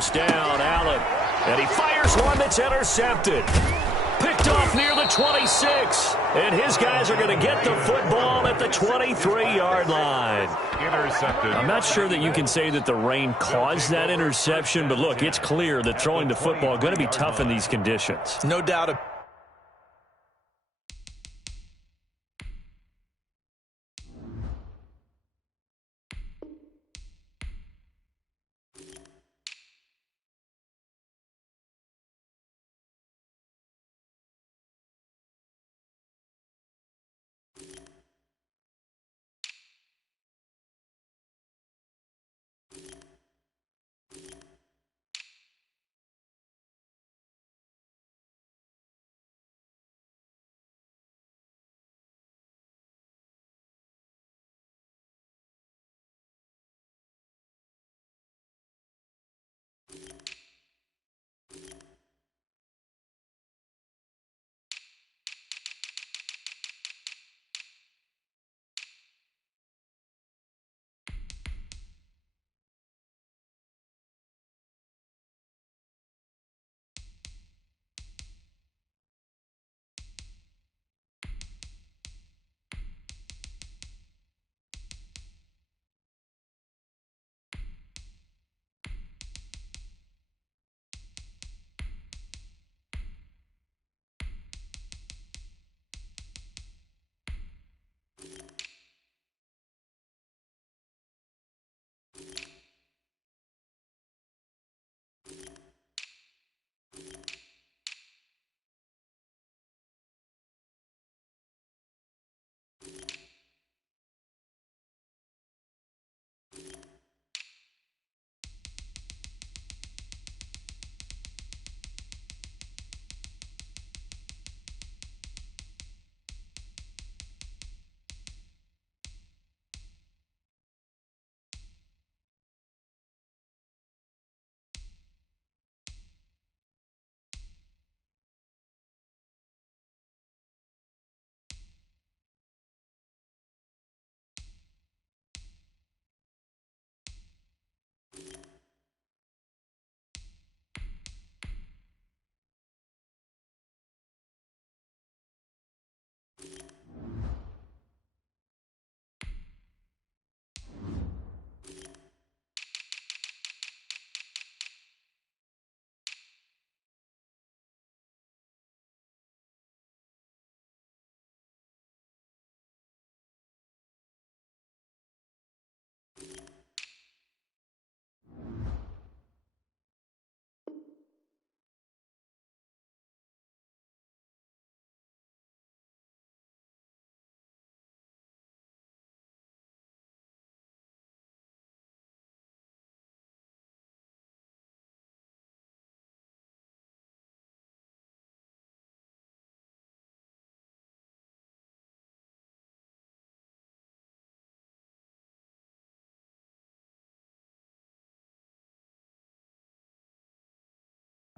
first down. Allen. And he fires one that's intercepted. Picked off near the 26. And his guys are going to get the football at the 23-yard line. Intercepted. I'm not sure that you can say that the rain caused that interception, but look, it's clear that throwing the football is going to be tough in these conditions. No doubt.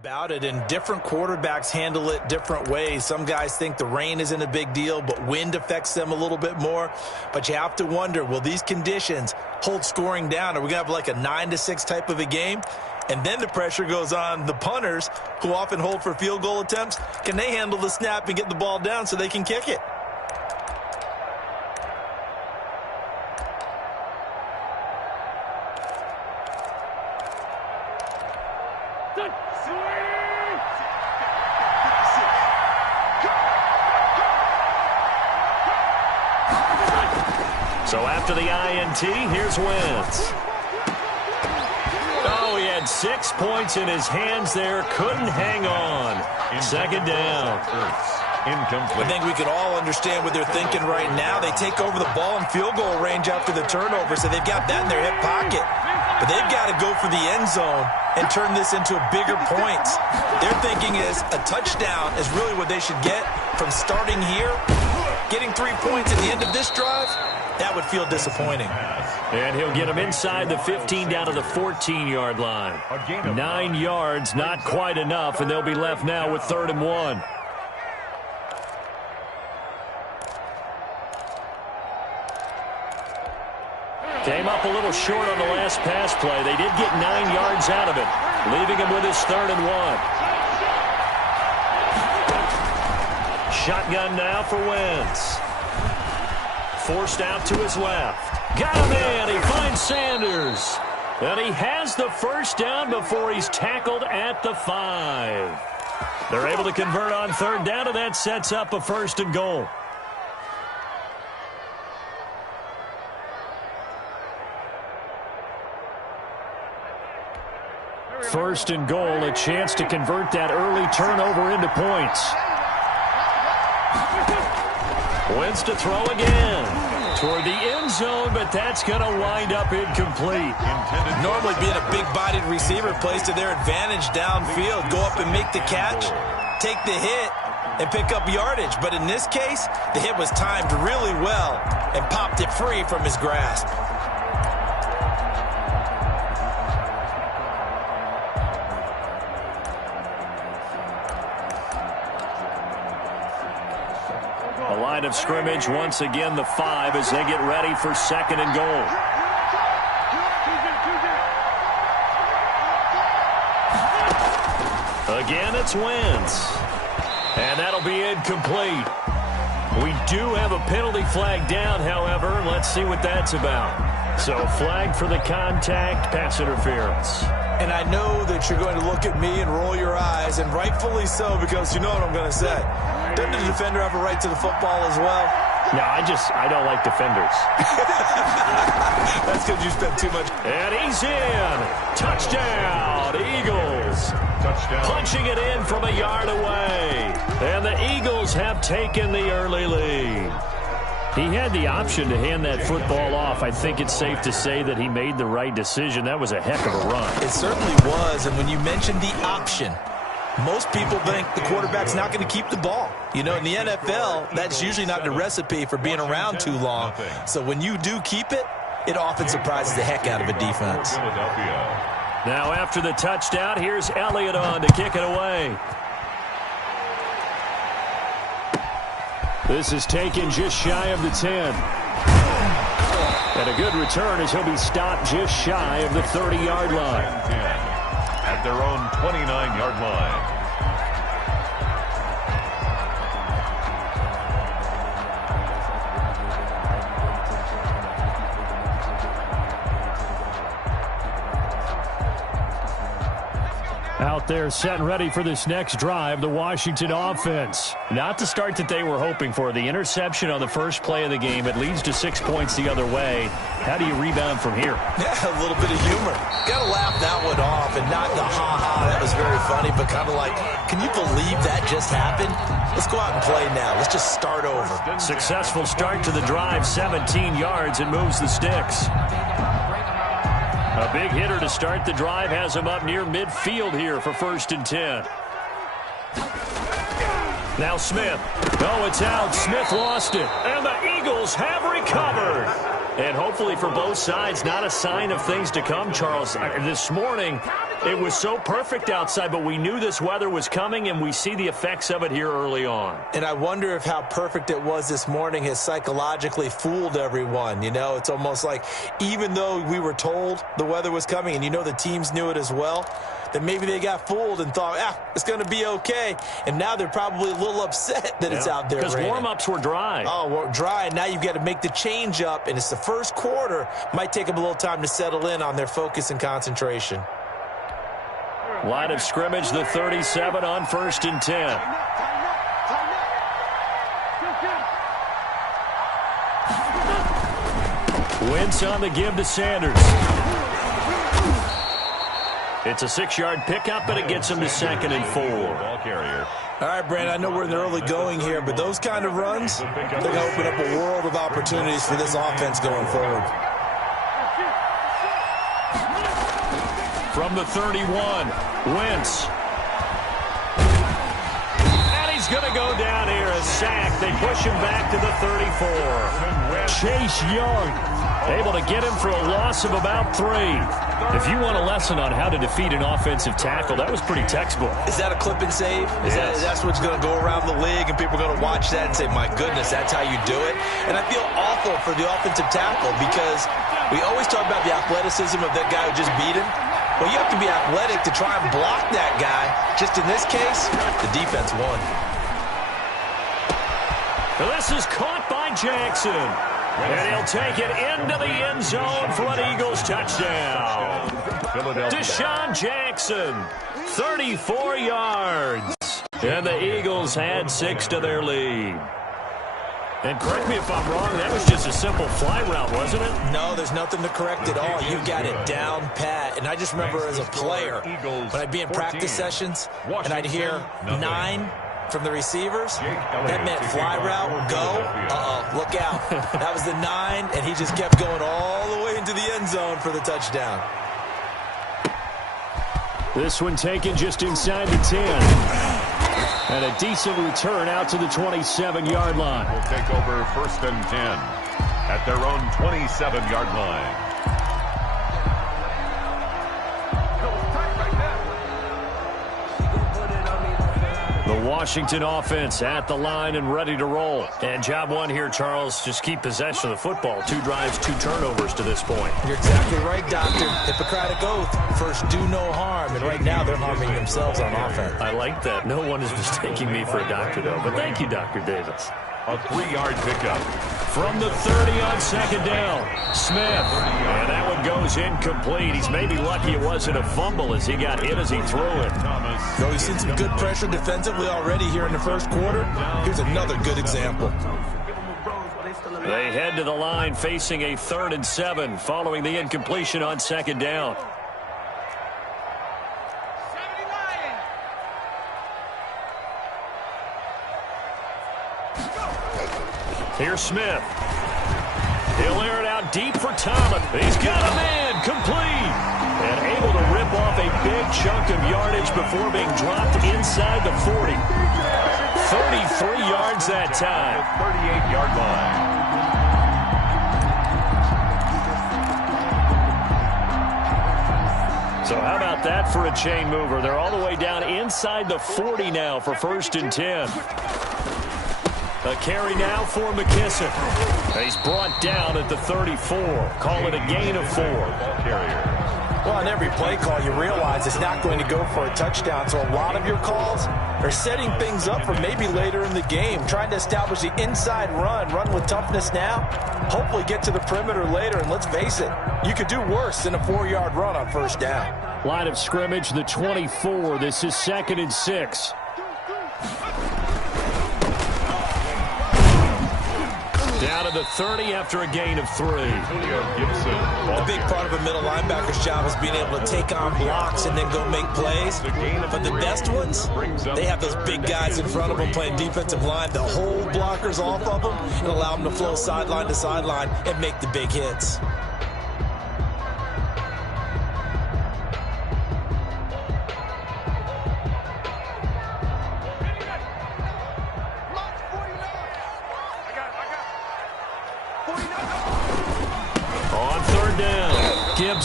About it, and different quarterbacks handle it different ways. Some guys think the rain isn't a big deal, but wind affects them a little bit more. But you have to wonder, will these conditions hold scoring down? Are we going to have like a 9-6 type of a game? And then the pressure goes on the punters, who often hold for field goal attempts. Can they handle the snap and get the ball down so they can kick it? So after the INT, here's Wentz. Oh, he had 6 points in his hands there. Couldn't hang on. Second down. Incomplete. I think we can all understand what they're thinking right now. They take over the ball in field goal range after the turnover, so they've got that in their hip pocket. But they've got to go for the end zone and turn this into a bigger point. Their thinking is a touchdown is really what they should get from starting here. Getting 3 points at the end of this drive, that would feel disappointing. And he'll get him inside the 15 down to the 14-yard line. 9 yards, not quite enough, and they'll be left now with 3rd and 1. Came up a little short on the last pass play. They did get 9 yards out of it. leaving him with his 3rd and 1. Shotgun now for Wentz. Forced out to his left. Got him in. He finds Sanders. And he has the first down before he's tackled at the 5. They're able to convert on 3rd down, and that sets up a 1st and goal. First and goal, a chance to convert that early turnover into points. Wentz to throw again toward the end zone, but that's going to wind up incomplete. Normally being a big-bodied receiver plays to their advantage downfield. Go up and make the catch, take the hit, and pick up yardage. But in this case, the hit was timed really well and popped it free from his grasp. A line of scrimmage, once again the 5 as they get ready for 2nd and goal. Again, it's Wentz. And that'll be incomplete. We do have a penalty flag down, however. Let's see what that's about. So a flag for the contact, pass interference. And I know that you're going to look at me and roll your eyes, and rightfully so, because you know what I'm going to say. Doesn't the defender have a right to the football as well? No, I don't like defenders. That's because you spent too much. And he's in. Touchdown, Eagles. Touchdown. Punching it in from a yard away. And the Eagles have taken the early lead. He had the option to hand that football off. I think it's safe to say that he made the right decision. That was a heck of a run. It certainly was. And when you mentioned the option, most people think the quarterback's not going to keep the ball. You know, in the NFL, that's usually not the recipe for being around too long. So when you do keep it, it often surprises the heck out of a defense. Now after the touchdown, here's Elliott on to kick it away. This is taken just shy of the 10. And a good return as he'll be stopped just shy of the 30-yard line. At their own 29-yard line. Out there set and ready for this next drive, the Washington offense. Not the start that they were hoping for. The interception on the first play of the game. It leads to 6 points the other way. How do you rebound from here? Yeah, a little bit of humor. Got to laugh that one off and not the ha-ha. That was very funny, but kind of like, can you believe that just happened? Let's go out and play now. Let's just start over. Successful start to the drive, 17 yards, and moves the sticks. A big hitter to start the drive has him up near midfield here for 1st and 10. Now Smith. Oh, it's out. Smith lost it. And the Eagles have recovered. And hopefully for both sides, not a sign of things to come, Charles. This morning, it was so perfect outside, but we knew this weather was coming, and we see the effects of it here early on. And I wonder if how perfect it was this morning has psychologically fooled everyone. You know, it's almost like even though we were told the weather was coming, and you know the teams knew it as well, that maybe they got fooled and thought, it's going to be okay. And now they're probably a little upset that it's out there because raining. Warm-ups were dry. Oh, well, dry, and now you've got to make the change up, and it's the first quarter. Might take them a little time to settle in on their focus and concentration. Line of scrimmage, the 37 on 1st and 10. Wentz on the give to Sanders. It's a 6-yard pickup, but it gets him to 2nd and 4. Ball carrier. All right, Brand, I know we're in the early going here, but those kind of runs, they're going to open up a world of opportunities for this offense going forward. From the 31, Wentz. And he's going to go down here, a sack. They push him back to the 34. Chase Young able to get him for a loss of about 3. If you want a lesson on how to defeat an offensive tackle, that was pretty textbook. Is that a clip and save? Yes. That's what's going to go around the league, and people are going to watch that and say, my goodness, that's how you do it? And I feel awful for the offensive tackle because we always talk about the athleticism of that guy who just beat him. Well, you have to be athletic to try and block that guy. Just in this case, the defense won. This is caught by Jackson. And he'll take it into the end zone for an Eagles touchdown. Deshaun Jackson, 34 yards. And the Eagles add 6 to their lead. And correct me if I'm wrong, that was just a simple fly route, wasn't it? No, there's nothing to correct at all. You got it down pat. And I just remember as a player, when I'd be in practice sessions, and I'd hear 9 from the receivers, that meant fly route, go, look out. That was the 9, and he just kept going all the way into the end zone for the touchdown. This one taken just inside the 10. And a decent return out to the 27-yard line. Will take over 1st and 10 at their own 27-yard line. The Washington offense at the line and ready to roll. And job one here, Charles, just keep possession of the football. 2 drives, 2 turnovers to this point. You're exactly right, Doctor. Hippocratic oath. First, do no harm. And right now, they're harming themselves on offense. I like that. No one is mistaking me for a doctor, though. But thank you, Dr. Davis. A 3-yard pickup. From the 30 on 2nd down, Smith. And that one goes incomplete. He's maybe lucky it wasn't a fumble as he got hit as he threw it. Though he's seen some good pressure defensively already here in the first quarter, here's another good example. They head to the line facing a 3rd and 7 following the incompletion on 2nd down. Here's Smith. He'll air it out deep for Thomas. He's got a man complete. And able to rip off a big chunk of yardage before being dropped inside the 40. 33 yards that time. 38-yard line. So how about that for a chain mover? They're all the way down inside the 40 now for 1st and 10. A carry now for McKissick. He's brought down at the 34. Call it a gain of 4. Well, on every play call, you realize it's not going to go for a touchdown. So a lot of your calls are setting things up for maybe later in the game, trying to establish the inside run with toughness now, hopefully get to the perimeter later. And let's face it, you could do worse than a 4-yard run on 1st down. Line of scrimmage, the 24. This is 2nd and 6. Down to the 30 after a gain of 3. A big part of a middle linebacker's job is being able to take on blocks and then go make plays. But the best ones, they have those big guys in front of them playing defensive line. They'll hold blockers off of them and allow them to flow sideline to sideline and make the big hits.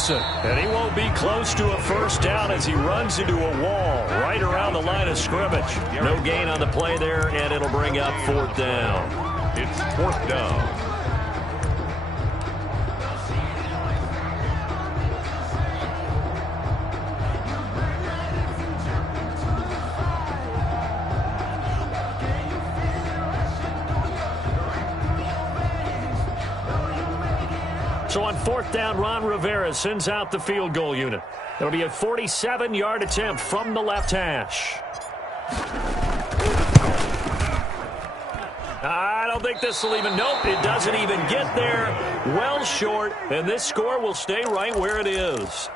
And he won't be close to a 1st down as he runs into a wall right around the line of scrimmage. No gain on the play there, and it'll bring up 4th down. It's 4th down. So on 4th down, Ron Rivera sends out the field goal unit. It'll be a 47-yard attempt from the left hash. I don't think this will even, nope, it doesn't even get there. Well short, and this score will stay right where it is.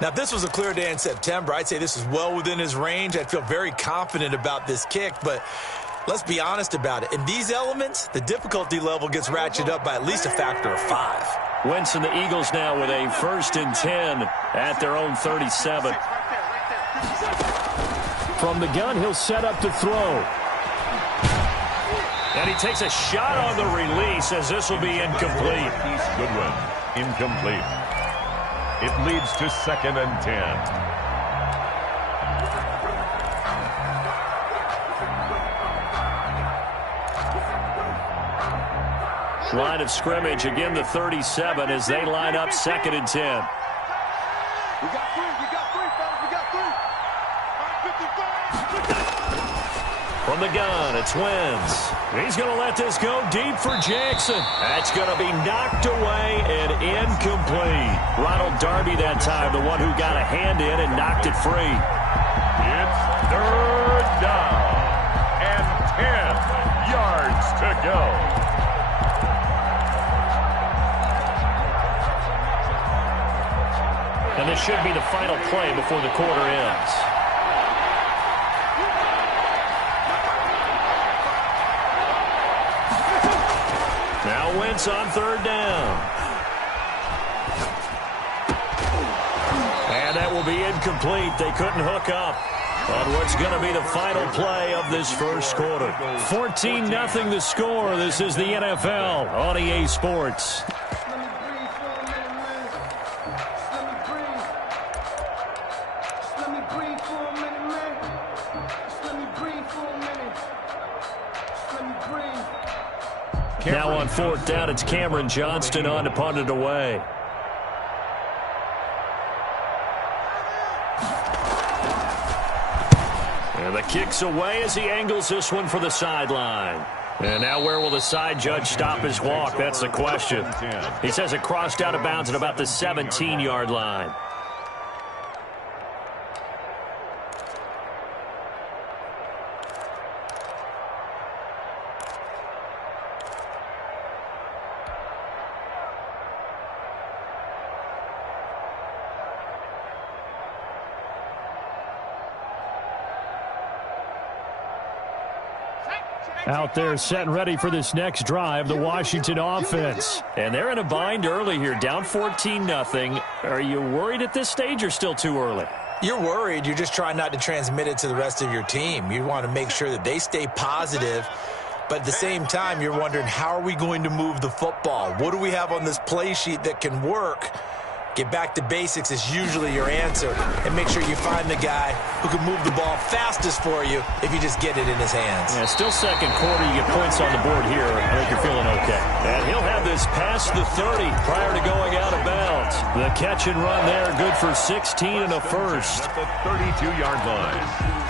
Now, if this was a clear day in September, I'd say this is well within his range. I'd feel very confident about this kick, but let's be honest about it. In these elements, the difficulty level gets ratcheted up by at least a factor of 5. Wentz and the Eagles now with a 1st and 10 at their own 37. From the gun, he'll set up to throw. And he takes a shot on the release as this will be incomplete. Goodwin, incomplete. It leads to 2nd and 10. Line of scrimmage, again the 37 as they line up 2nd and 10. From the gun, it's Wentz. He's going to let this go deep for Jackson. That's going to be knocked away and incomplete. Ronald Darby that time, the one who got a hand in and knocked it free. It's third down and 10 yards to go. And this should be the final play before the quarter ends. Now Wentz on third down. And that will be incomplete. They couldn't hook up on what's going to be the final play of this first quarter. 14-0 the score. This is the NFL on EA Sports. Now on fourth down, it's Cameron Johnston on to punt it away. And the kick's away as he angles this one for the sideline. And now where will the side judge stop his walk? That's the question. He says it crossed out of bounds at about the 17-yard line. Out there set and ready for this next drive, the Washington offense. And they're in a bind early here, down 14-0. Are you worried at this stage or still too early? You're worried. You're just trying not to transmit it to the rest of your team. You want to make sure that they stay positive. But at the same time, you're wondering, how are we going to move the football? What do we have on this play sheet that can work? Get back to basics is usually your answer. And make sure you find the guy who can move the ball fastest for you if you just get it in his hands. Yeah, still second quarter. You get points on the board here. I think you're feeling okay. And he'll have this past the 30 prior to going out of bounds. The catch and run there, good for 16 and a first. At the 32-yard line.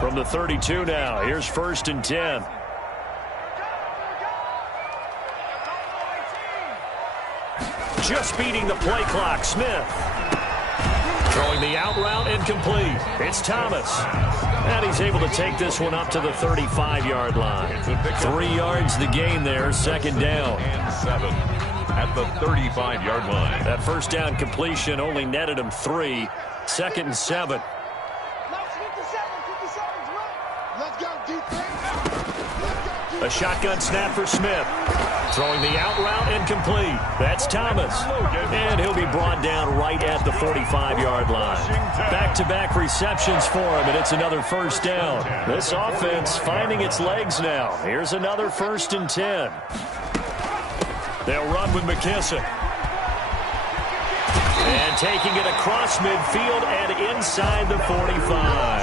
From the 32 now, here's first and 10. Just beating the play clock, Smith. Throwing the out route, incomplete. It's Thomas. And he's able to take this one up to the 35-yard line. 3 yards the gain there, second down. And 7 at the 35-yard line. That first down completion only netted him 3. Second and 7. A shotgun snap for Smith. Throwing the out route, incomplete. That's Thomas. And he'll be brought down right at the 45-yard line. Back-to-back receptions for him, and it's another first down. This offense finding its legs now. Here's another first and 10. They'll run with McKissick. And taking it across midfield and inside the 45.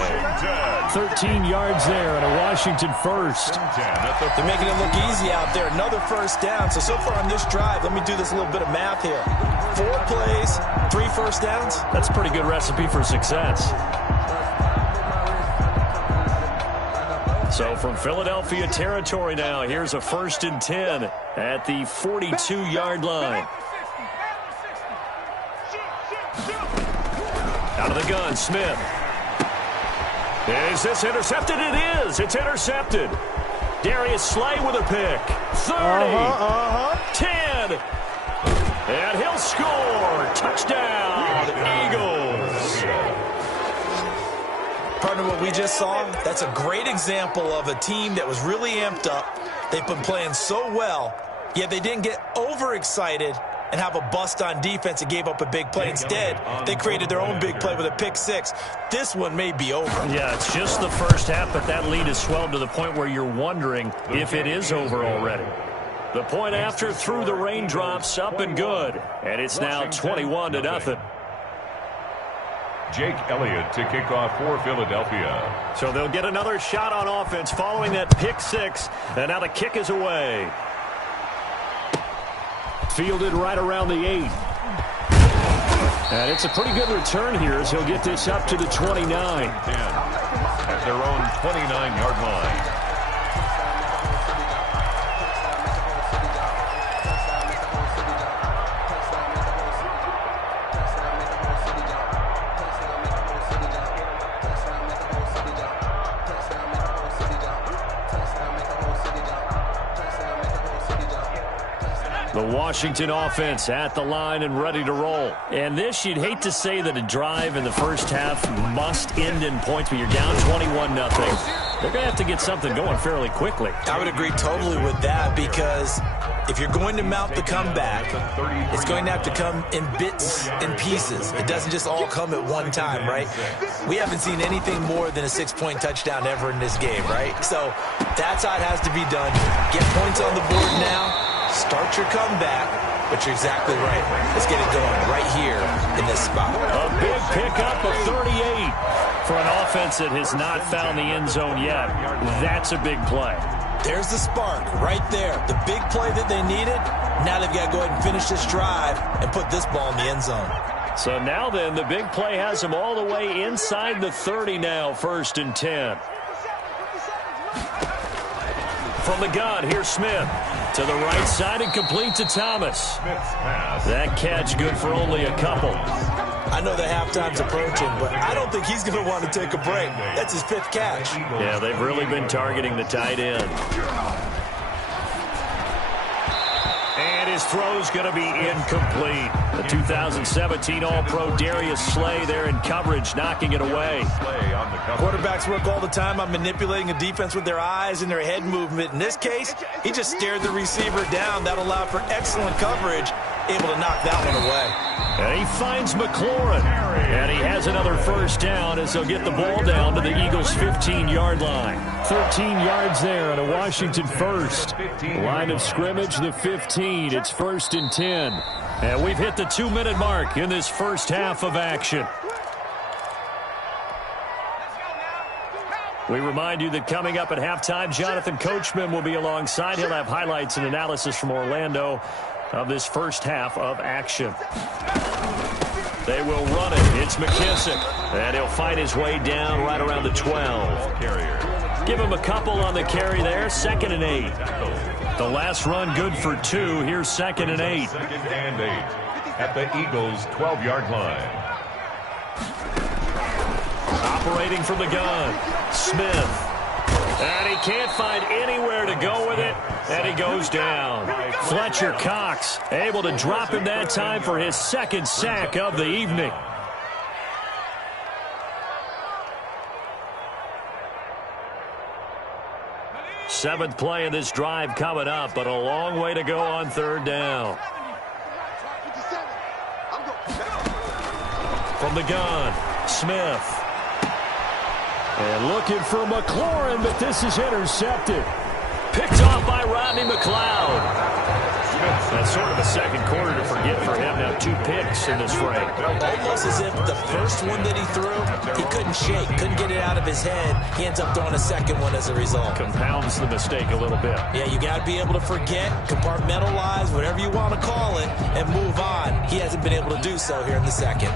13 yards there and a Washington first. They're making it look easy out there. Another first down. So far on this drive, let me do this little bit of math here. 4 plays, 3 first downs. That's a pretty good recipe for success. So from Philadelphia territory now, here's a first and 10 at the 42-yard line. Out of the gun, Smith. Is this intercepted? It is. It's intercepted. Darius Slay with a pick. 30. 10. And he'll score. Touchdown, Eagles. Partner, what we just saw, that's a great example of a team that was really amped up. They've been playing so well, yet they didn't get overexcited and have a bust on defense and gave up a big play. Instead, they created their own big play with a pick 6. This one may be over. Yeah, it's just the first half, but that lead has swelled to the point where you're wondering if it is over already. The point after through the raindrops, up and good. And it's now 21-0. Jake Elliott to kick off for Philadelphia. So they'll get another shot on offense following that pick six. And now the kick is away. Fielded right around the 8. And it's a pretty good return here as he'll get this up to the 29. At their own 29-yard line. The Washington offense at the line and ready to roll. And this, you'd hate to say that a drive in the first half must end in points, but you're down 21-0. They're going to have to get something going fairly quickly. I would agree totally with that, because if you're going to mount the comeback, it's going to have to come in bits and pieces. It doesn't just all come at one time, right? We haven't seen anything more than a 6-point touchdown ever in this game, right? So that's how it has to be done. Get points on the board now. Start your comeback, but you're exactly right. Let's get it going right here in this spot. A big pickup of 38 for an offense that has not found the end zone yet. That's a big play. There's the spark right there. The big play that they needed. Now they've got to go ahead and finish this drive and put this ball in the end zone. So now then, the big play has them all the way inside the 30 now, 1st and 10. From the gun, here's Smith. To the right side and complete to Thomas. That catch good for only a couple. I know the halftime's approaching, but I don't think he's going to want to take a break. That's his 5th catch. Yeah, they've really been targeting the tight end. And his throw's going to be incomplete. The 2017 All-Pro Darius Slay there in coverage, knocking it away. Quarterbacks work all the time on manipulating a defense with their eyes and their head movement. In this case, he just stared the receiver down. That allowed for excellent coverage, able to knock that one away. And he finds McLaurin. And he has another first down as they'll get the ball down to the Eagles' 15-yard line. 13 yards there and a Washington first. Line of scrimmage, the 15. It's 1st and 10. And we've hit the 2-minute mark in this first half of action. We remind you that coming up at halftime, Jonathan Coachman will be alongside. He'll have highlights and analysis from Orlando of this first half of action. They will run it. It's McKissick. And he'll fight his way down right around the 12. Give him a couple on the carry there. 2nd and 8. The last run good for 2. Here's 2nd and 8. 2nd and 8 at the Eagles' 12-yard line. Operating from the gun, Smith. And he can't find anywhere to go with it, and he goes down. Fletcher Cox able to drop him that time for his 2nd sack of the evening. Seventh play of this drive coming up, but a long way to go on 3rd down. From the gun, Smith. And looking for McLaurin, but this is intercepted. Picked off by Rodney McLeod. That's sort of a second quarter to forget for him. Now 2 picks in this frame. Almost as if the first one that he threw, he couldn't shake, couldn't get it out of his head. He ends up throwing a second one as a result. Compounds the mistake a little bit. Yeah, you got to be able to forget, compartmentalize, whatever you want to call it, and move on. He hasn't been able to do so here in the second.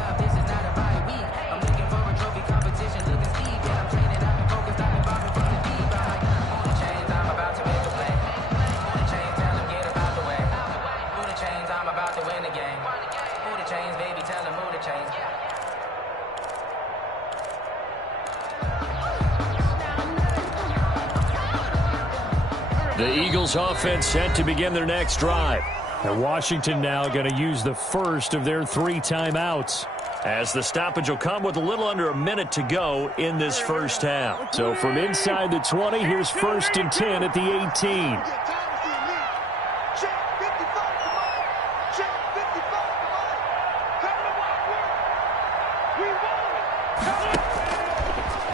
The Eagles offense set to begin their next drive. And Washington now going to use the first of their 3 timeouts, as the stoppage will come with a little under a minute to go in this first half. So from inside the 20, here's 1st and 10 at the 18.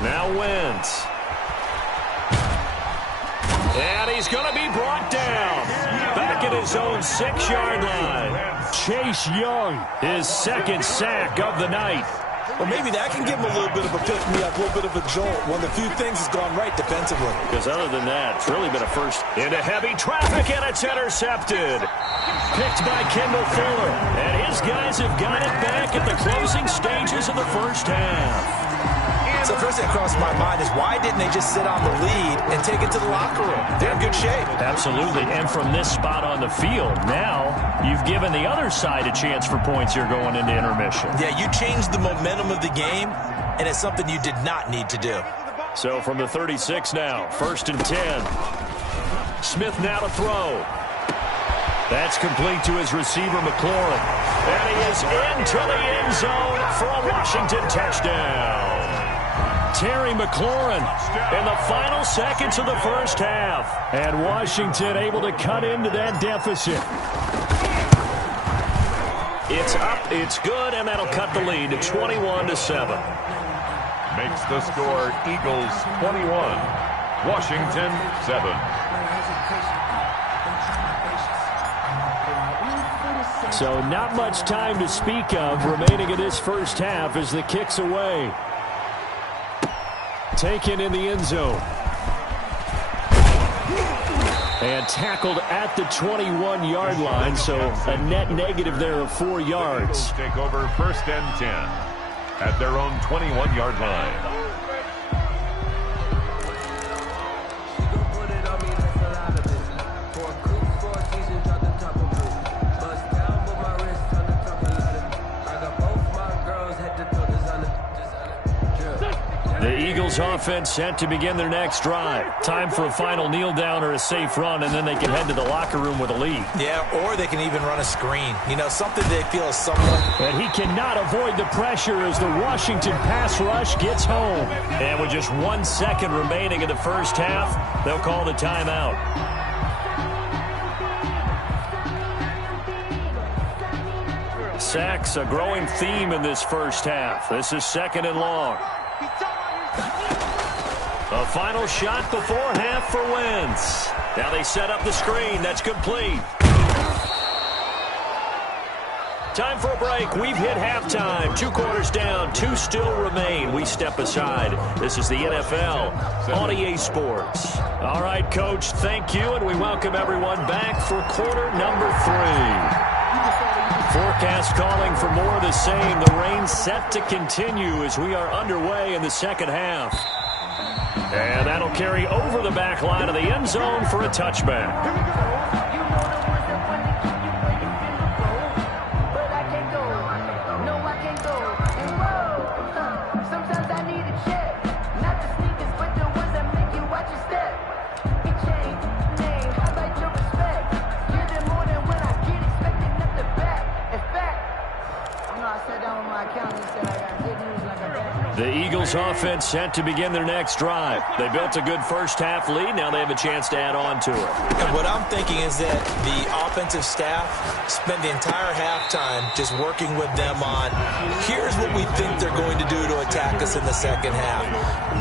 Now Wentz. And he's going to be brought down. Back his own 6-yard line. Chase Young, his second sack of the night. Well, maybe that can give him a little bit of a pick-me-up, a little bit of a jolt. One of the few things has gone right defensively. Because other than that, it's really been a first into heavy traffic, and it's intercepted. Picked by Kendall Fuller. And his guys have got it back at the closing stages of the first half. So first thing that crossed my mind is why didn't they just sit on the lead and take it to the locker room? They're in good shape. Absolutely. And from this spot on the field, now you've given the other side a chance for points here going into intermission. Yeah, you changed the momentum of the game, and it's something you did not need to do. So from the 36 now, 1st and 10. Smith now to throw. That's complete to his receiver, McLaurin. And he is into the end zone for a Washington touchdown. Terry McLaurin in the final seconds of the first half. And Washington able to cut into that deficit. It's up, it's good, and that'll cut the lead to 21-7. Makes the score Eagles 21, Washington 7. So not much time to speak of remaining in this first half as the kick's away. Taken in the end zone. And tackled at the 21-yard line, so a net negative there of 4 yards. Take over 1st and 10 at their own 21-yard line. The Eagles offense set to begin their next drive. Time for a final kneel down or a safe run, and then they can head to the locker room with a lead. Yeah, or they can even run a screen. You know, something they feel is somewhat. And he cannot avoid the pressure as the Washington pass rush gets home. And with just 1 second remaining in the first half, they'll call the timeout. Sacks, a growing theme in this first half. This is 2nd and long. A final shot before half for Wentz. Now they set up the screen. That's complete. Time for a break. We've hit halftime. 2 quarters down. 2 still remain. We step aside. This is the NFL on EA Sports. All right, Coach, thank you, and we welcome everyone back for quarter number 3. Forecast calling for more of the same. The rain set to continue as we are underway in the second half. And that'll carry over the back line of the end zone for a touchback. The Eagles offense set to begin their next drive. They built a good first half lead. Now they have a chance to add on to it. And what I'm thinking is that the offensive staff spent the entire halftime just working with them on, here's what we think they're going to do to attack us in the second half.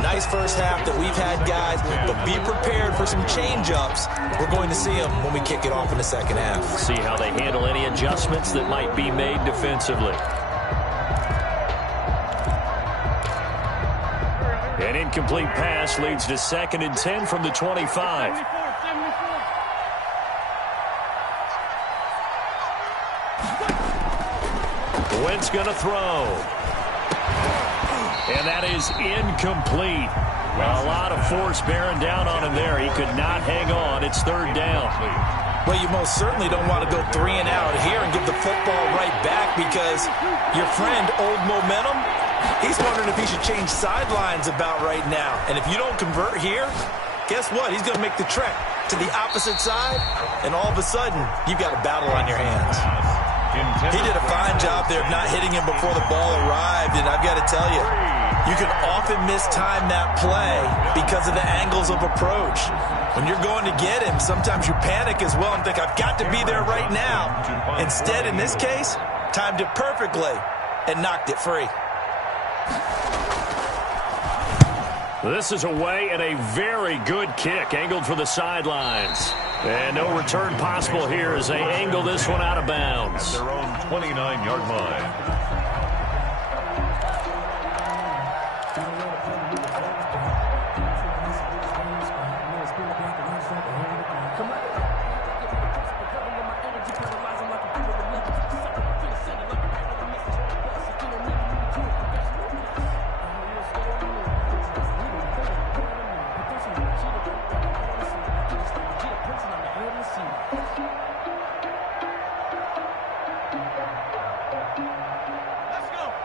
Nice first half that we've had, guys, but be prepared for some change-ups. We're going to see them when we kick it off in the second half. See how they handle any adjustments that might be made defensively. An incomplete pass leads to 2nd and 10 from the 25. Wentz going to throw. And that is incomplete. A lot of force bearing down on him there. He could not hang on. It's 3rd down. Well, you most certainly don't want to go 3 and out here and give the football right back because your friend, old momentum, he's wondering if he should change sidelines about right now. And if you don't convert here, guess what? He's going to make the trek to the opposite side, and all of a sudden, you've got a battle on your hands. He did a fine job there of not hitting him before the ball arrived, and I've got to tell you, you can often mistime that play because of the angles of approach. When you're going to get him, sometimes you panic as well and think, I've got to be there right now. Instead, in this case, timed it perfectly and knocked it free. This is away and a very good kick angled for the sidelines. And no return possible here as they angle this one out of bounds. At their own 29-yard line.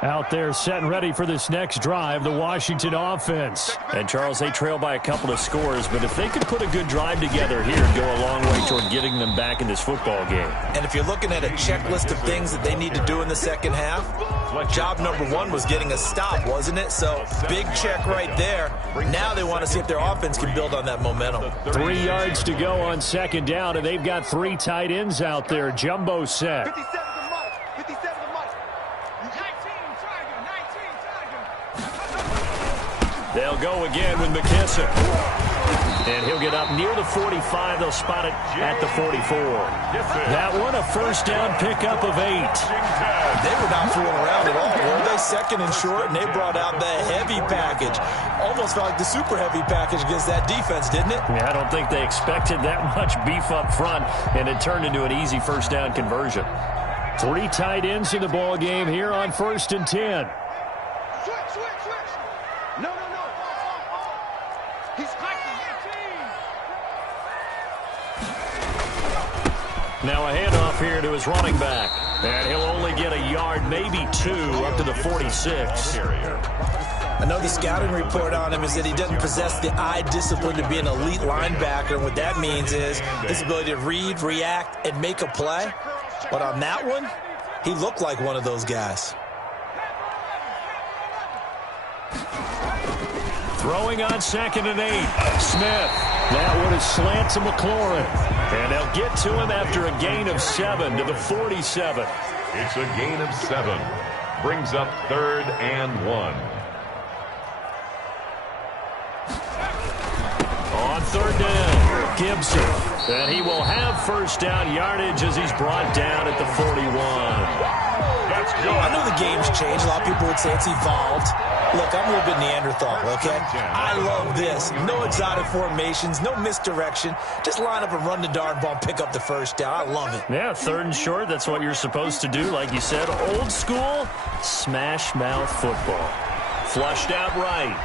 Out there set and ready for this next drive, the Washington offense. And, Charles, they trail by a couple of scores, but if they could put a good drive together here and go a long way toward getting them back in this football game. And if you're looking at a checklist of things that they need to do in the second half, job number one was getting a stop, wasn't it? So, big check right there. Now they want to see if their offense can build on that momentum. 3 yards to go on second down, and they've got 3 tight ends out there. Jumbo set. They'll go again with McKissick. And he'll get up near the 45. They'll spot it at the 44. That one, a first down pickup of 8. They were not fooling around at all, were they? Second and short, and they brought out the heavy package. Almost felt like the super heavy package against that defense, didn't it? Yeah, I don't think they expected that much beef up front, and it turned into an easy first down conversion. 3 tight ends in the ball game here on 1st and 10. Now a handoff here to his running back. And he'll only get a yard, maybe 2, up to the 46. I know the scouting report on him is that he doesn't possess the eye discipline to be an elite linebacker. And what that means is his ability to read, react, and make a play. But on that one, he looked like one of those guys. Throwing on 2nd and 8. Smith. That one is slant to McLaurin. And they'll get to him after a gain of 7 to the 47. It's a gain of 7. Brings up 3rd and 1. On 3rd down, Gibson. And he will have first down yardage as he's brought down at the 41. That's good. I know the game's changed. A lot of people would say it's evolved. Look, I'm a little bit Neanderthal, okay? I love this. No exotic formations, no misdirection. Just line up and run the darn ball and pick up the first down. I love it. Yeah, 3rd and short, that's what you're supposed to do. Like you said, old school, smash mouth football. Flushed out right.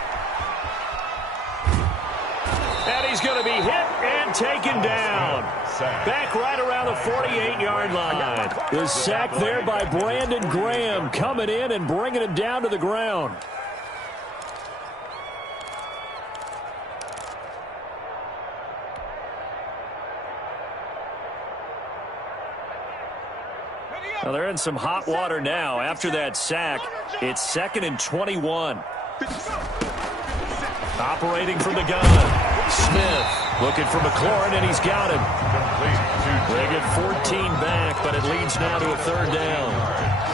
And he's going to be hit and taken down. Back right around the 48-yard line. The sack there by Brandon Graham coming in and bringing him down to the ground. Well, they're in some hot water now. After that sack, it's 2nd and 21. Operating from the gun. Smith looking for McLaurin, and he's got him. They get 14 back, but it leads now to a 3rd down.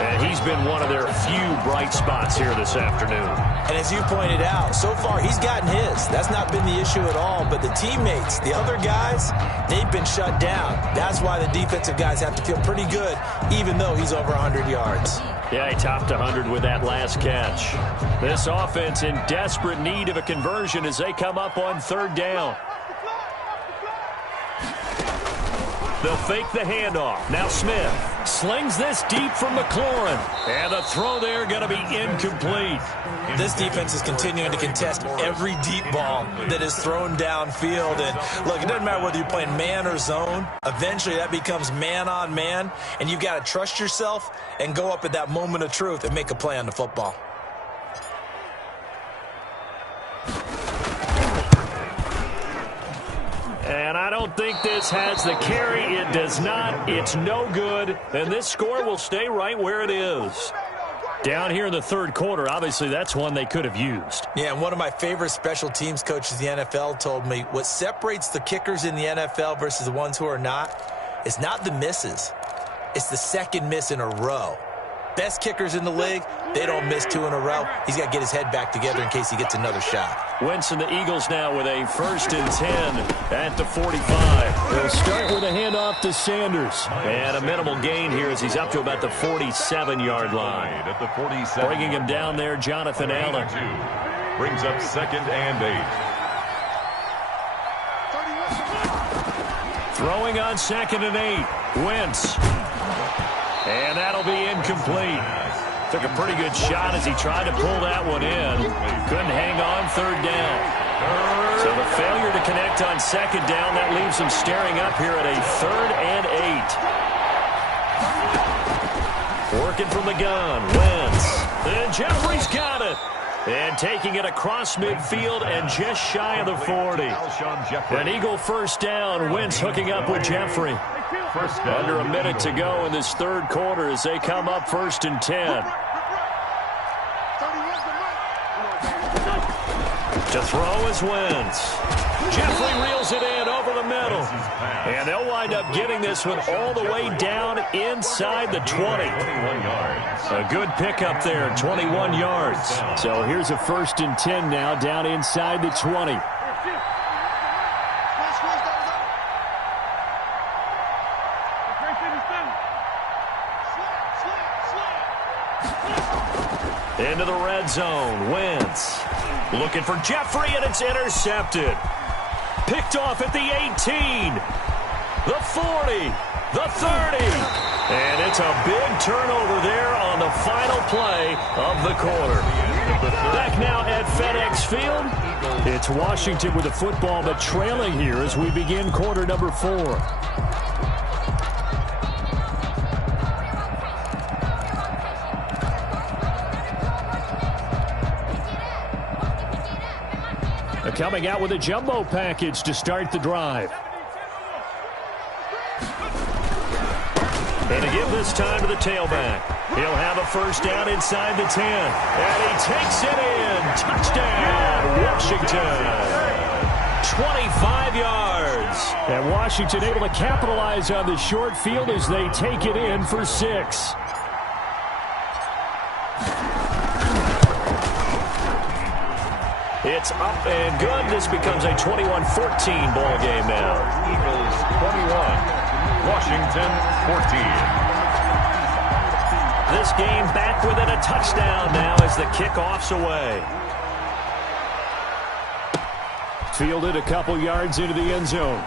And he's been one of their few bright spots here this afternoon. And as you pointed out, so far he's gotten his. That's not been the issue at all. But the teammates, the other guys, they've been shut down. That's why the defensive guys have to feel pretty good, even though he's over 100 yards. Yeah, he topped 100 with that last catch. This offense in desperate need of a conversion as they come up on 3rd down. They'll fake the handoff. Now Smith slings this deep from McLaurin. And the throw there going to be incomplete. This defense is continuing to contest every deep ball that is thrown downfield. And look, it doesn't matter whether you're playing man or zone. Eventually that becomes man on man. And you've got to trust yourself and go up at that moment of truth and make a play on the football. And I don't think this has the carry. It does not. It's no good. And this score will stay right where it is. Down here in the 3rd quarter, obviously that's one they could have used. Yeah, and one of my favorite special teams coaches in the NFL told me what separates the kickers in the NFL versus the ones who are not is not the misses. It's the second miss in a row. best kickers in the league, they don't miss 2 in a row. He's got to get his head back together in case he gets another shot. Wentz and the Eagles now with a 1st and 10 at the 45. They'll start with a handoff to Sanders. And a minimal gain here as he's up to about the 47-yard line. At the 47. Bringing him down there, Jonathan Allen. Brings up 2nd and 8. Throwing on 2nd and 8. Wentz. And that'll be incomplete. Took a pretty good shot as he tried to pull that one in. Couldn't hang on 3rd down. So the failure to connect on 2nd down, that leaves him staring up here at a 3rd and 8. Working from the gun, Wentz. And Jeffrey's got it. And taking it across midfield and just shy of the 40. An Eagle 1st down. Wentz hooking up with Jeffrey. Under a minute to go in this 3rd quarter as they come up 1st and 10. To throw is Wentz. Jeffrey reels it in over the middle. And they'll wind up getting this one all the way down inside the 20. A good pickup there, 21 yards. So here's a 1st and 10 now down inside the 20. Into the red zone, Wentz. Looking for Jeffrey, and it's intercepted. Picked off at the 18, the 40, the 30. And it's a big turnover there on the final play of the quarter. Back now at FedEx Field. It's Washington with the football, but trailing here as we begin quarter number 4. Coming out with a jumbo package to start the drive. And to give this time to the tailback. He'll have a 1st down inside the 10. And he takes it in. Touchdown, Washington. 25 yards. And Washington able to capitalize on the short field as they take it in for 6. It's up and good. This becomes a 21-14 ball game now. Eagles 21, Washington 14. This game back within a touchdown now as the kickoff's away. Fielded a couple yards into the end zone.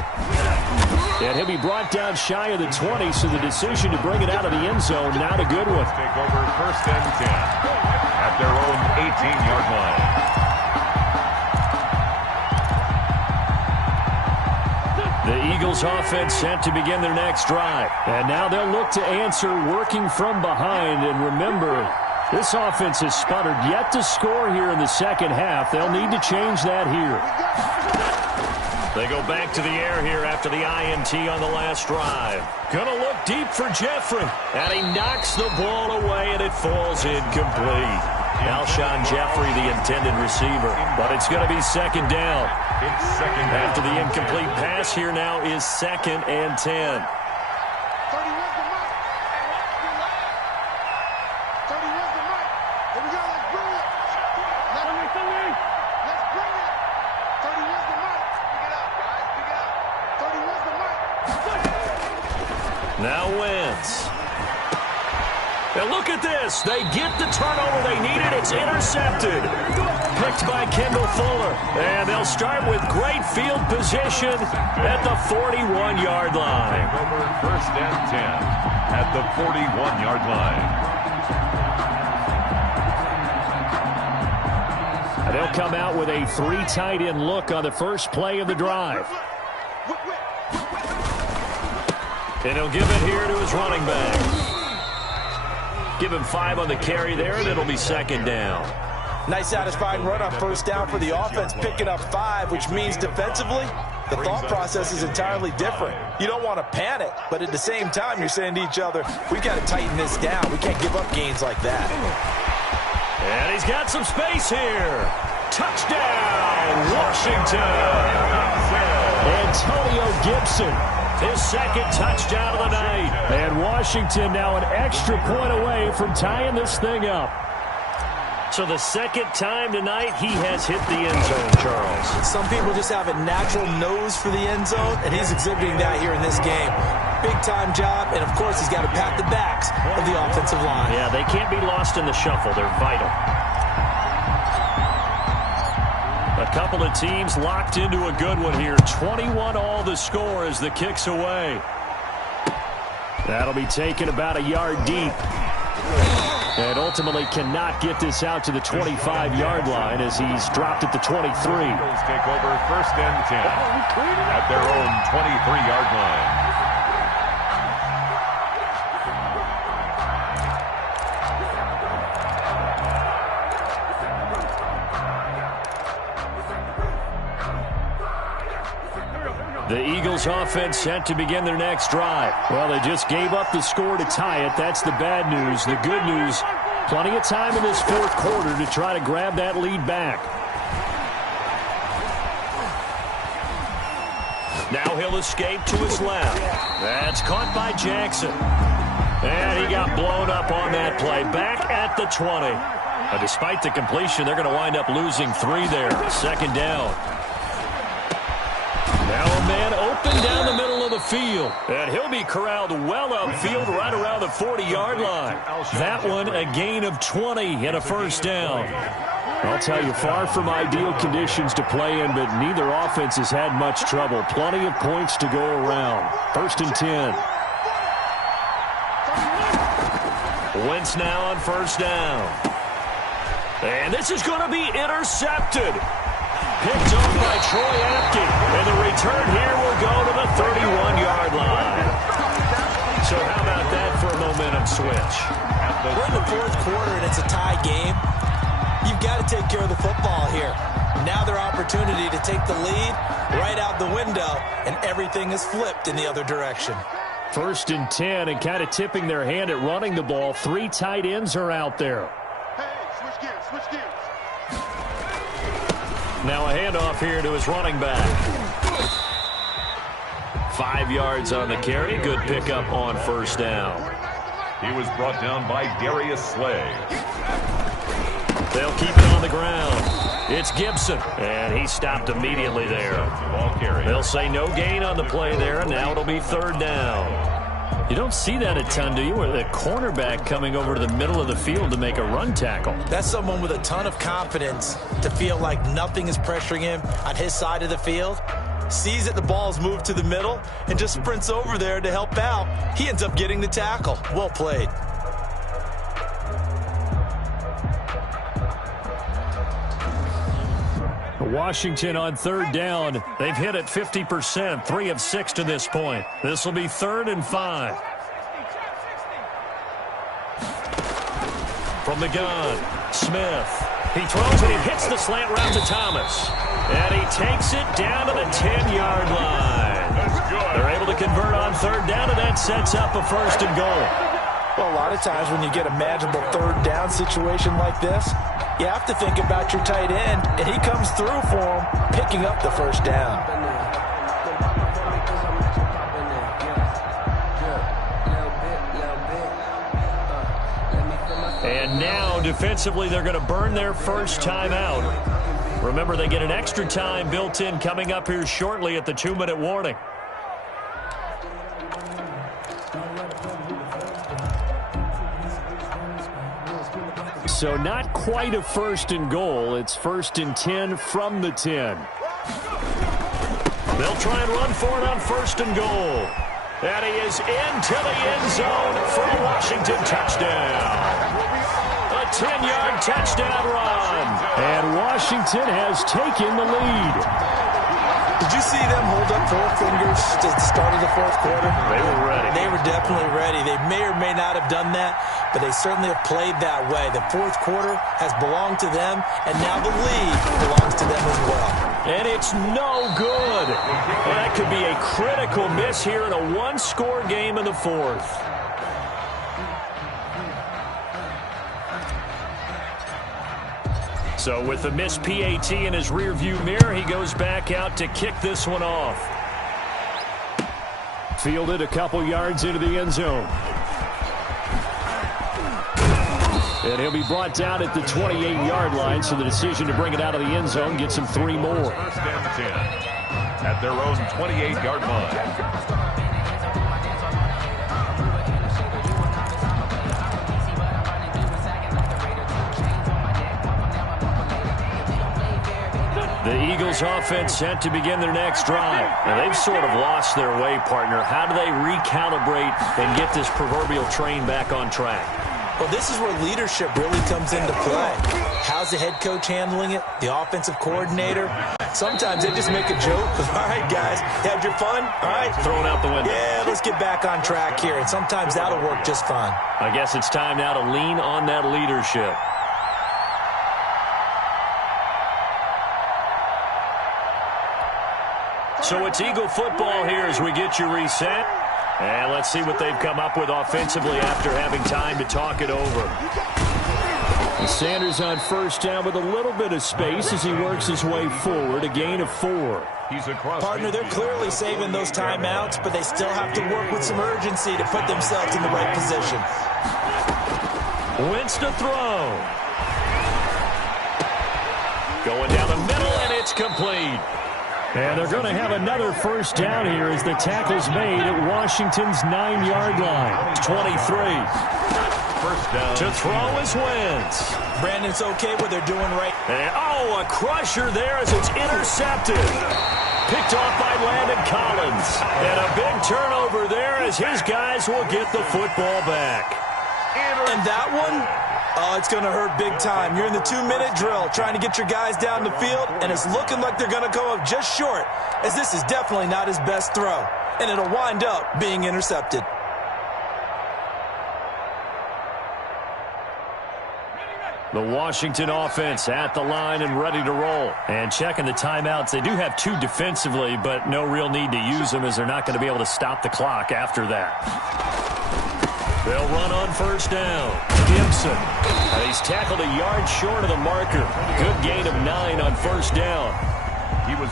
And he'll be brought down shy of the 20, so the decision to bring it out of the end zone, not a good one. Take over 1st and 10 at their own 18-yard line. The Eagles offense set to begin their next drive. And now they'll look to answer working from behind. And remember, this offense has sputtered yet to score here in the 2nd half. They'll need to change that here. They go back to the air here after the INT on the last drive. Gonna look deep for Jeffrey. And he knocks the ball away and it falls incomplete. Alshon Jeffrey, the intended receiver. But it's going to be 2nd down. It's 2nd down. After the incomplete pass here now is 2nd and 10. Now Wentz. And look at this. They get the turnover they needed. It's intercepted. Picked by Kendall Fuller. And they'll start with great field position at the 41-yard line. Take over 1st and 10 at the 41-yard line. And they'll come out with a 3 tight end look on the first play of the drive. And he'll give it here to his running back. Give him 5 on the carry there, and it'll be 2nd down. Nice satisfying run on 1st down for the offense, picking up 5, which means defensively, the thought process is entirely different. You don't want to panic, but at the same time, you're saying to each other, we've got to tighten this down. We can't give up gains like that. And he's got some space here. Touchdown, Washington. Antonio Gibson His second touchdown of the night. And Washington now an extra point away from tying this thing up. So the second time tonight he has hit the end zone, Charles. Some people just have a natural nose for the end zone, and he's exhibiting that here in this game. Big-time job, and of course he's got to pat the backs of the offensive line. Yeah, they can't be lost in the shuffle. They're vital. A couple of teams locked into a good one here. 21-all the score as the kick's away. That'll be taken about a yard deep. And ultimately cannot get this out to the 25-yard line as he's dropped at the 23. Eagles take over 1st and 10 at their own 23-yard line. The Eagles offense set to begin their next drive. Well, they just gave up the score to tie it. That's the bad news. The good news, plenty of time in this 4th quarter to try to grab that lead back. Now he'll escape to his left. That's caught by Jackson. And he got blown up on that play. Back at the 20. Despite the completion, they're going to wind up losing 3 there. 2nd down. Now a man open down the middle of the field. And he'll be corralled well upfield right around the 40-yard line. That one a gain of 20 and a 1st down. I'll tell you, far from ideal conditions to play in, but neither offense has had much trouble. Plenty of points to go around. 1st and 10. Wentz now on 1st down. And this is going to be intercepted. Picked off by Troy Apke. And the return here will go to the 31-yard line. So how about that for a momentum switch? We're in the 4th quarter and it's a tie game. You've got to take care of the football here. Now their opportunity to take the lead right out the window, and everything is flipped in the other direction. 1st and 10, and kind of tipping their hand at running the ball. 3 tight ends are out there. Hey, switch gears, switch gears. Now a handoff here to his running back. 5 yards on the carry. Good pickup on 1st down. He was brought down by Darius Slay. They'll keep it on the ground. It's Gibson, and he stopped immediately there. They'll say no gain on the play there, and now it'll be 3rd down. You don't see that a ton, do you, where the cornerback coming over to the middle of the field to make a run tackle? That's someone with a ton of confidence to feel like nothing is pressuring him on his side of the field. Sees that the ball's moved to the middle and just sprints over there to help out. He ends up getting the tackle. Well played. Washington on 3rd down. They've hit it 50%, 3 of 6 to this point. This will be 3rd and 5. From the gun, Smith. He throws and he hits the slant route to Thomas. And he takes it down to the 10-yard line. They're able to convert on 3rd down, and that sets up a 1st and goal. Well, a lot of times when you get a manageable 3rd down situation like this, you have to think about your tight end, and he comes through for him, picking up the 1st down. And now, defensively, they're going to burn their 1st time out. Remember, they get an extra time built in coming up here shortly at the 2-minute warning. So not quite a 1st and goal. It's 1st and 10 from the 10. They'll try and run for it on 1st and goal. And he is into the end zone for a Washington touchdown. A 10-yard touchdown run. And Washington has taken the lead. Did you see them hold up 4 fingers at the start of the 4th quarter? They were ready. They were definitely ready. They may or may not have done that, but they certainly have played that way. The 4th quarter has belonged to them, and now the lead belongs to them as well. And it's no good. And that could be a critical miss here in a 1-score game in the 4th. So with the missed PAT in his rearview mirror, he goes back out to kick this one off. Fielded a couple yards into the end zone. And he'll be brought down at the 28-yard line, so the decision to bring it out of the end zone gets him 3 more. First and 10 at their own 28-yard line. The Eagles offense set to begin their next drive. Now, they've sort of lost their way, partner. How do they recalibrate and get this proverbial train back on track? Well, this is where leadership really comes into play. How's the head coach handling it? The offensive coordinator? Sometimes they just make a joke. All right, guys, you had your fun? All right. Thrown out the window. Yeah, let's get back on track here. And sometimes that'll work just fine. I guess it's time now to lean on that leadership. So it's Eagle football here as we get you reset. And let's see what they've come up with offensively after having time to talk it over. Sanders on first down with a little bit of space as he works his way forward, a gain of 4. He's across. Partner, they're clearly saving those timeouts, but they still have to work with some urgency to put themselves in the right position. Wentz to throw. Going down the middle, and it's complete. And they're going to have another first down here as the tackle's made at Washington's 9-yard line. 23. First down. To throw is Wentz. Brandon's okay what they're doing right. And, a crusher there as it's intercepted. Picked off by Landon Collins. And a big turnover there as his guys will get the football back. And that one, it's going to hurt big time. You're in the 2-minute drill trying to get your guys down the field, and it's looking like they're going to go up just short, as this is definitely not his best throw. And it'll wind up being intercepted. The Washington offense at the line and ready to roll. And checking the timeouts. They do have 2 defensively, but no real need to use them as they're not going to be able to stop the clock after that. They'll run on first down. Gibson. And he's tackled a yard short of the marker. Good gain of 9 on first down.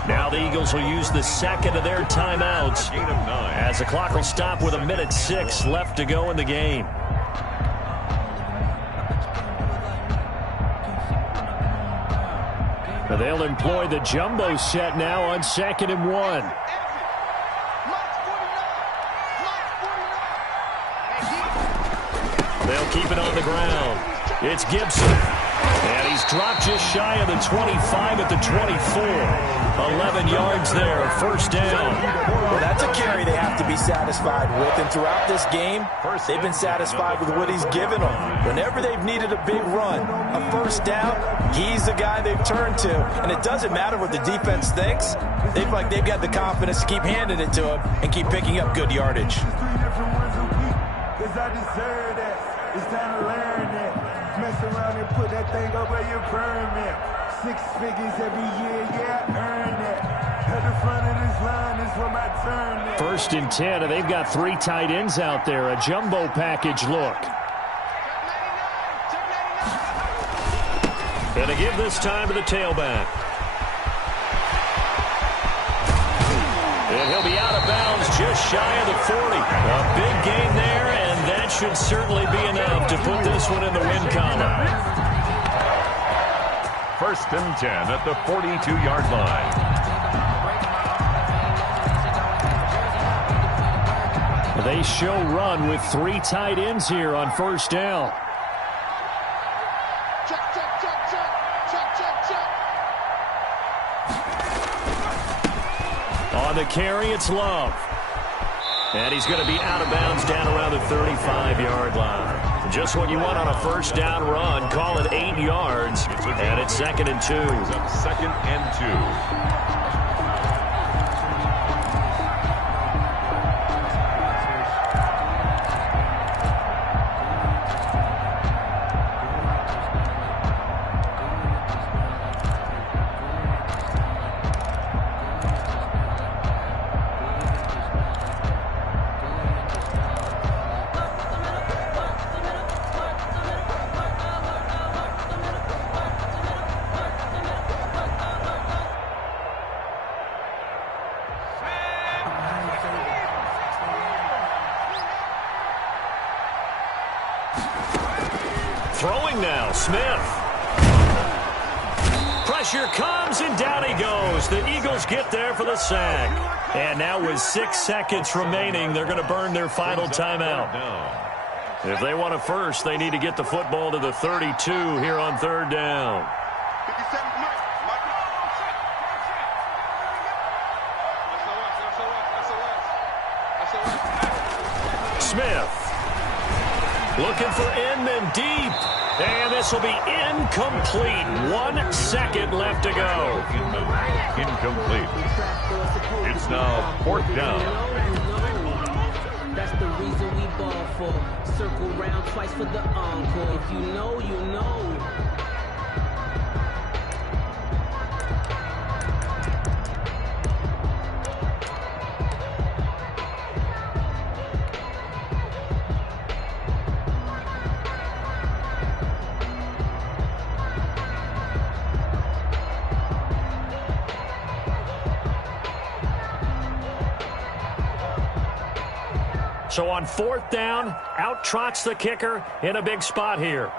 Now the Eagles will use the second of their timeouts as the clock will stop with 1:06 left to go in the game. They'll employ the jumbo set now on 2nd and 1. They'll keep it on the ground. It's Gibson. And he's dropped just shy of the 25 at the 24. 11 yards there, first down. Well, that's a carry they have to be satisfied with. And throughout this game, they've been satisfied with what he's given them. Whenever they've needed a big run, a first down, he's the guy they've turned to. And it doesn't matter what the defense thinks. They've got the confidence to keep handing it to him and keep picking up good yardage. It's time to learn that. Mess around and put that thing over your permit. 6 figures every year, yeah, earn that. At the front of this line is where my turn is. First and 10, and they've got 3 tight ends out there. A jumbo package look. And to give this time to the tailback. And he'll be out of bounds just shy of the 40. A big gain there, and that should certainly be enough to put this one in the win column. First and 10 at the 42-yard line. They show run with 3 tight ends here on first down. On the carry, it's Love. And he's going to be out of bounds down around the 35-yard line. Just what you want on a first down run. Call it 8 yards. And it's 2nd and 2. 2nd and 2. Smith. Pressure comes, and down he goes. The Eagles get there for the sack. And now with 6 seconds remaining, they're going to burn their final timeout. If they want a first, they need to get the football to the 32 here on 3rd down. Smith looking for Inman deep. And this will be incomplete. 1 second left to go. Incomplete. It's now 4th down. That's the reason we ball for. Circle round twice for the encore. If you know, you know. So on 4th down, out trots the kicker in a big spot here.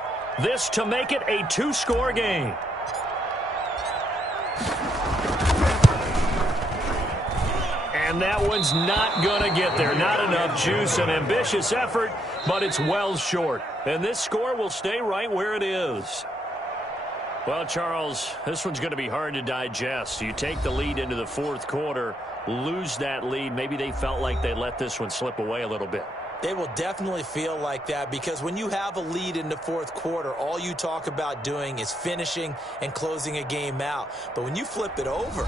This to make it a 2-score game. And that one's not going to get there. Not enough juice. An ambitious effort, but it's well short. And this score will stay right where it is. Well, Charles, this one's going to be hard to digest. You take the lead into the 4th quarter, lose that lead. Maybe they felt like they let this one slip away a little bit. They will definitely feel like that because when you have a lead in the 4th quarter, all you talk about doing is finishing and closing a game out. But when you flip it over,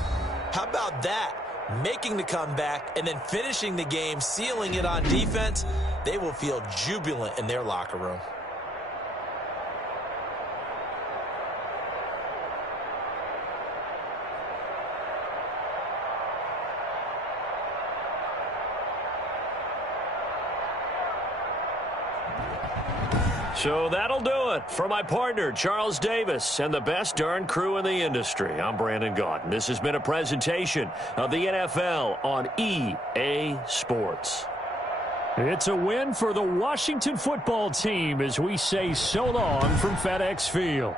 how about that? Making the comeback and then finishing the game, sealing it on defense, they will feel jubilant in their locker room. So that'll do it for my partner, Charles Davis, and the best darn crew in the industry. I'm Brandon Gaudin. This has been a presentation of the NFL on EA Sports. It's a win for the Washington football team as we say so long from FedEx Field.